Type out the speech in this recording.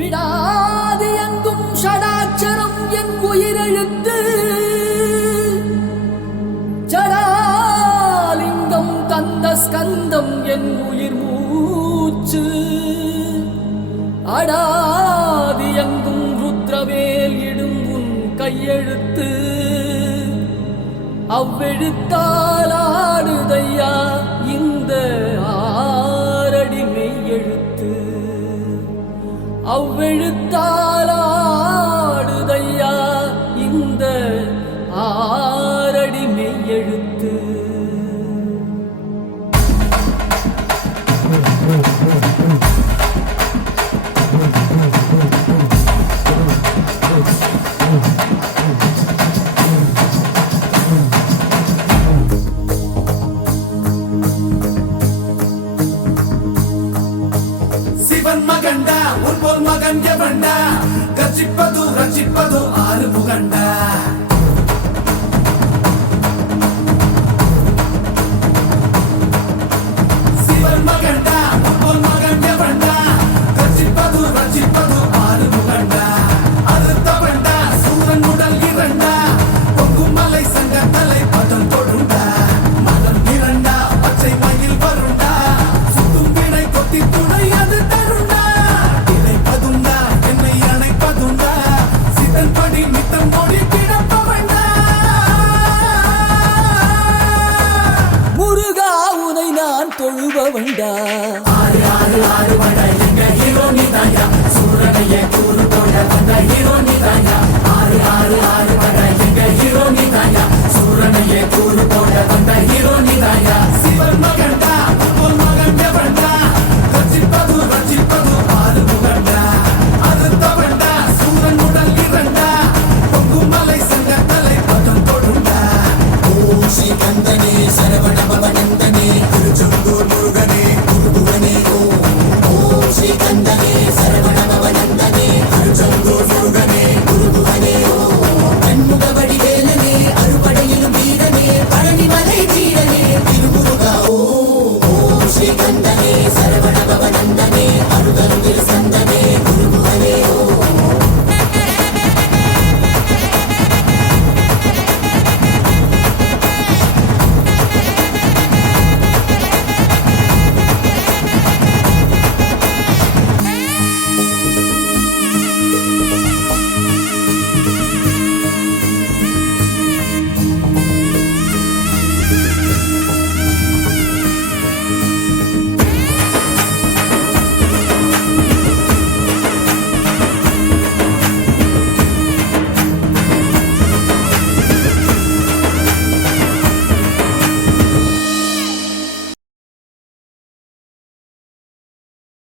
விடாது எங்கும் ஷடாட்சரம் என் உயிரெழுத்து ஜடாலிங்கம் தந்த ஸ்கந்தம் என் உயிர் மூச்சு அடாதி எங்கும் ருத்ரவேல் இடும் உன் கையெழுத்து அவ்வெழுத்தால் ஆடுதையா இந்த ஆரடி மெய்யெழுத்து அவ்வெழுத்தால் ஆடுதையா இந்த ஆரடி மெய்யெழுத்து சிவன் மகண்டா உன்போல் மகன் எவண்டா கர்ஜிப்பது ரட்சிப்பது ஆறு முகண்டா சிவன் மகண்டா உன்போல் மகன் எவண்டா கர்ஜிப்பது ரட்சிப்பது ஆறு முகண்டா அறுத்தவண்டா சூரன் உடல் இரண்டா பொங்கும் மலை சங்க தலை பதம் தொடுண்டா மதம் இரண்டா பச்சை மயில் வருண்டா சுடும் வினை கொத்தி துணை அது தருண்டா இணைப்பதுண்டா என்னை அணைப்பதுண்டா சிதன் படி நித்தம் மொழி கிடப்பவண்டா முருகா உனை நான் தொழுபவண்டா ஆறு ஆறு ஆறு வடை எங்க ஹீரோ நீதாயா சூரனையே கூறு போட வந்த ஹீரோ நீதாயா ஆறு ஆறு ஆறு வடை எங்க ஹீரோ நீதாயா சூரனையே கூறு போட வந்த ஹீரோ நீதாயா